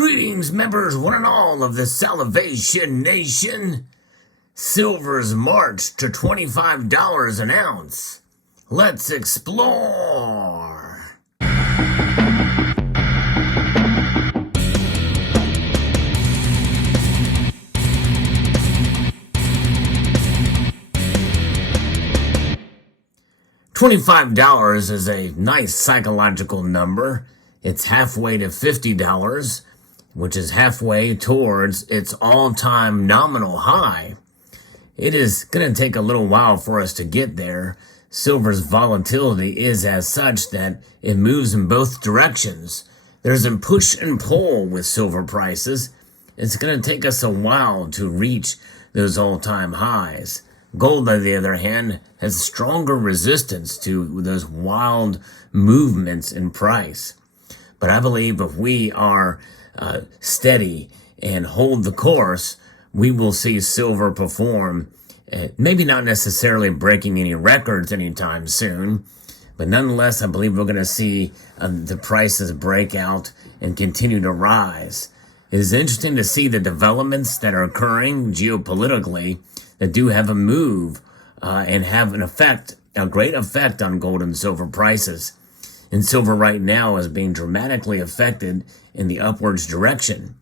Greetings, members, one and all of the Salivation Nation. Silver's marched to $25 an ounce. Let's explore. $25 is a nice psychological number. It's halfway to $50, which is halfway towards its all-time nominal high. It is going to take a little while for us to get there. Silver's volatility is as such that it moves in both directions. There's a push and pull with silver prices. It's going to take us a while to reach those all-time highs. Gold, on the other hand, has stronger resistance to those wild movements in price. But I believe if we are steady and hold the course, we will see silver perform, maybe not necessarily breaking any records anytime soon, but nonetheless, I believe we're going to see the prices break out and continue to rise. It is interesting to see the developments that are occurring geopolitically that do have a move and have an effect, a great effect on gold and silver prices. And silver right now is being dramatically affected in the upwards direction.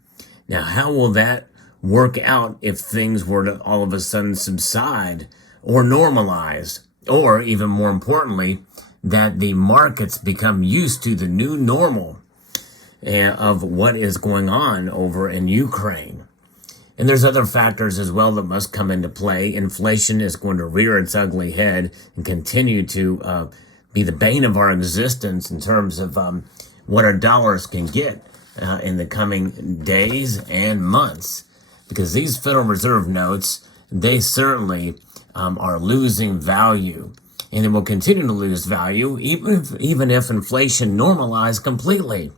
Now, how will that work out if things were to all of a sudden subside or normalize? Or, even more importantly, that the markets become used to the new normal of what is going on over in Ukraine. And there's other factors as well that must come into play. Inflation is going to rear its ugly head and continue to be the bane of our existence in terms of what our dollars can get in the coming days and months. Because these Federal Reserve notes, they certainly are losing value. And they will continue to lose value even if inflation normalizes completely.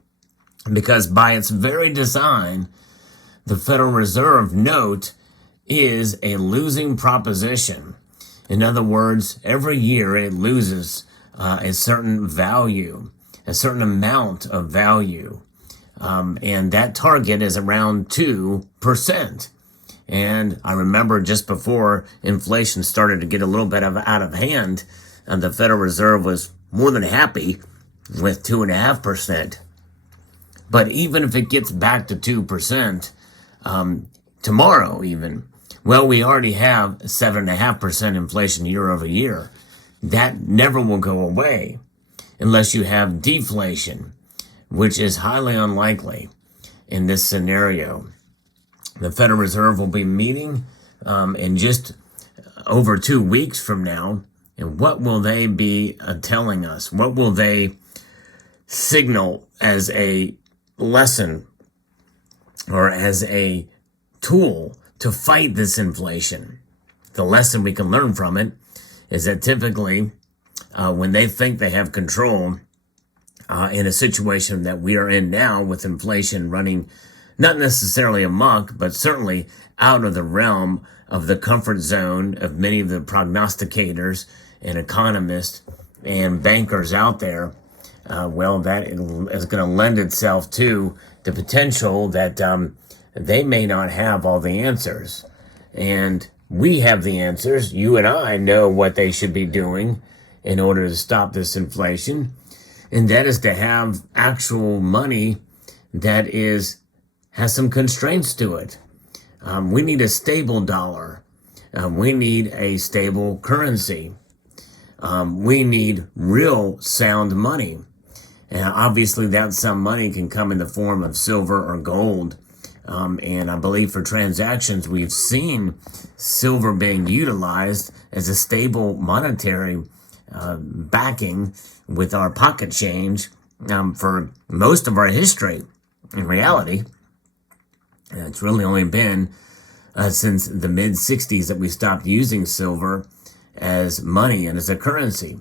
Because by its very design, the Federal Reserve note is a losing proposition. In other words, every year it loses a certain value, a certain amount of value. And that target is around 2%. And I remember just before inflation started to get a little bit out of hand, the Federal Reserve was more than happy with 2.5%. But even if it gets back to 2%, tomorrow even, well, we already have 7.5% inflation year over year. That never will go away unless you have deflation, which is highly unlikely in this scenario. The Federal Reserve will be meeting in just over 2 weeks from now. And what will they be telling us? What will they signal as a lesson or as a tool to fight this inflation? The lesson we can learn from it is that typically when they think they have control in a situation that we are in now with inflation running not necessarily amok, but certainly out of the realm of the comfort zone of many of the prognosticators and economists and bankers out there, well, that is going to lend itself to the potential that they may not have all the answers. And we have the answers. You and I know what they should be doing in order to stop this inflation. And that is to have actual money that has some constraints to it. We need a stable dollar. We need a stable currency. We need real sound money. And obviously that sound money can come in the form of silver or gold. And I believe for transactions, we've seen silver being utilized as a stable monetary backing with our pocket change for most of our history. In reality, it's really only been since the mid-'60s that we stopped using silver as money and as a currency.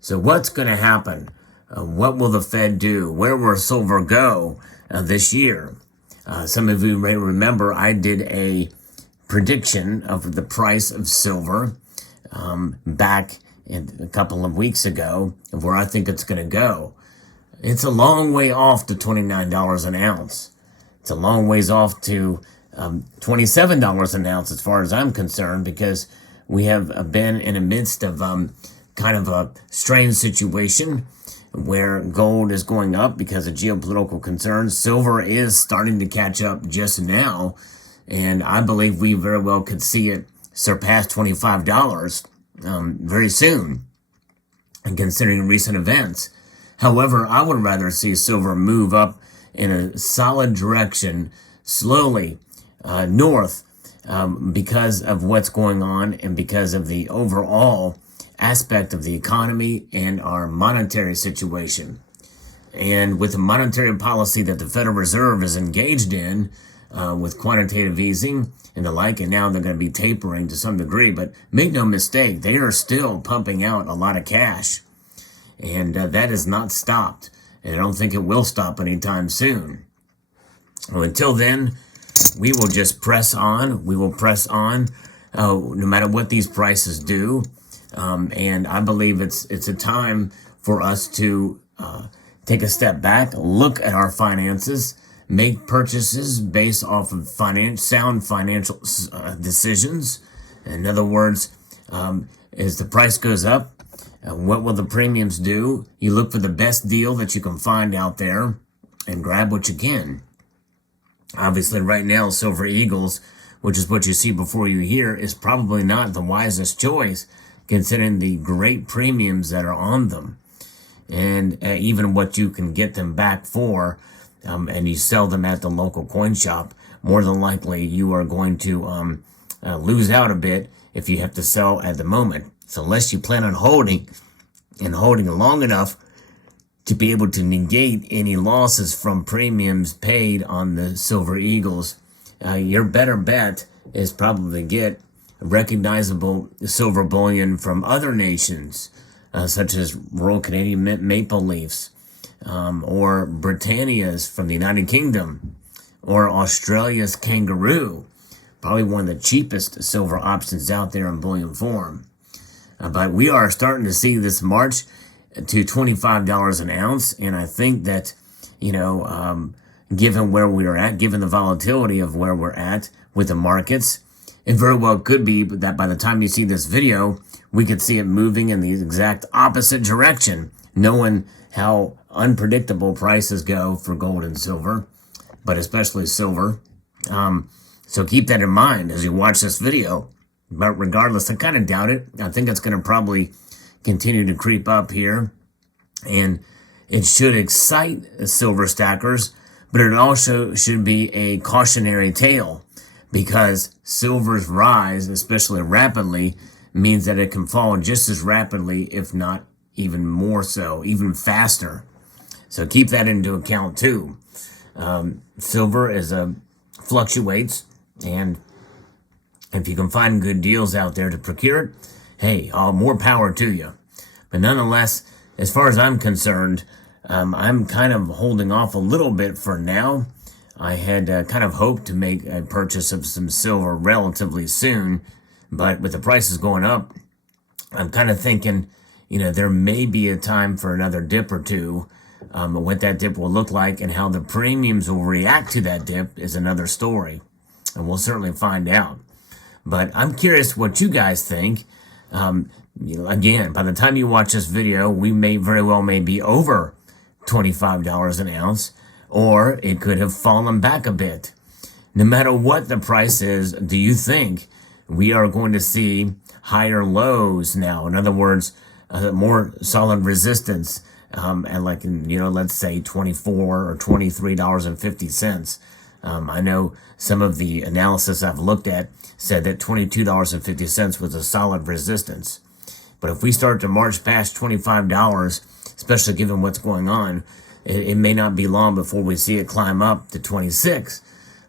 So what's going to happen? What will the Fed do? Where will silver go this year? Some of you may remember I did a prediction of the price of silver back a couple of weeks ago of where I think it's going to go. It's a long way off to $29 an ounce. It's a long ways off to $27 an ounce as far as I'm concerned, because we have been in the midst of kind of a strange situation where gold is going up because of geopolitical concerns. Silver is starting to catch up just now, and I believe we very well could see it surpass $25 very soon, and considering recent events. However, I would rather see silver move up in a solid direction, slowly north, because of what's going on and because of the overall aspect of the economy and our monetary situation. And with the monetary policy that the Federal Reserve is engaged in, with quantitative easing and the like, and now they're going to be tapering to some degree, but make no mistake, they are still pumping out a lot of cash. And that is not stopped. And I don't think it will stop anytime soon. Well, until then, we will just press on. We will press on no matter what these prices do. And I believe it's a time for us to take a step back, look at our finances, make purchases based off of sound financial decisions. In other words, as the price goes up, what will the premiums do? You look for the best deal that you can find out there and grab what you can. Obviously, right now, Silver Eagles, which is what you see before you here, is probably not the wisest choice, considering the great premiums that are on them. And even what you can get them back for, and you sell them at the local coin shop, more than likely you are going to lose out a bit if you have to sell at the moment. So unless you plan on holding long enough to be able to negate any losses from premiums paid on the Silver Eagles, your better bet is probably get recognizable silver bullion from other nations, such as Royal Canadian Maple Leafs, or Britannia's from the United Kingdom, or Australia's Kangaroo, probably one of the cheapest silver options out there in bullion form. But we are starting to see this march to $25 an ounce, and I think that, given where we are at, given the volatility of where we're at with the markets, it very well could be that by the time you see this video, we could see it moving in the exact opposite direction, knowing how unpredictable prices go for gold and silver, but especially silver. So keep that in mind as you watch this video. But regardless, I kind of doubt it. I think it's going to probably continue to creep up here. And it should excite silver stackers, but it also should be a cautionary tale, because silver's rise, especially rapidly, means that it can fall just as rapidly, if not even more so, even faster. So keep that into account too. Silver fluctuates, and if you can find good deals out there to procure it, hey, all more power to you. But nonetheless, as far as I'm concerned, I'm kind of holding off a little bit for now. I had kind of hoped to make a purchase of some silver relatively soon, but with the prices going up, I'm kind of thinking, there may be a time for another dip or two. What that dip will look like and how the premiums will react to that dip is another story, and we'll certainly find out. But I'm curious what you guys think. Again, by the time you watch this video, we may very well be over $25 an ounce, or it could have fallen back a bit. No matter what the price is, do you think we are going to see higher lows now? In other words, more solid resistance, and let's say $24 or $23.50. I know some of the analysis I've looked at said that $22.50 was a solid resistance. But if we start to march past $25, especially given what's going on, it may not be long before we see it climb up to 26.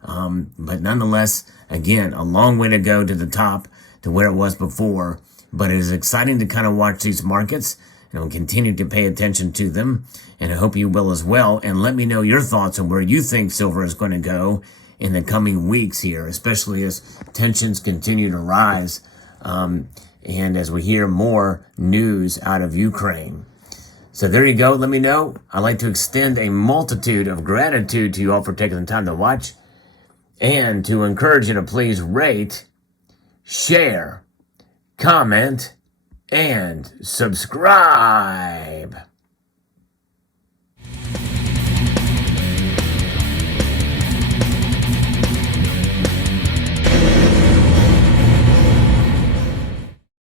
But nonetheless, again, a long way to go to the top, to where it was before. But it is exciting to kind of watch these markets, and we'll continue to pay attention to them. And I hope you will as well. And let me know your thoughts on where you think silver is going to go in the coming weeks here, especially as tensions continue to rise, and as we hear more news out of Ukraine. So there you go. Let me know. I'd like to extend a multitude of gratitude to you all for taking the time to watch, and to encourage you to please rate, share, comment, and subscribe.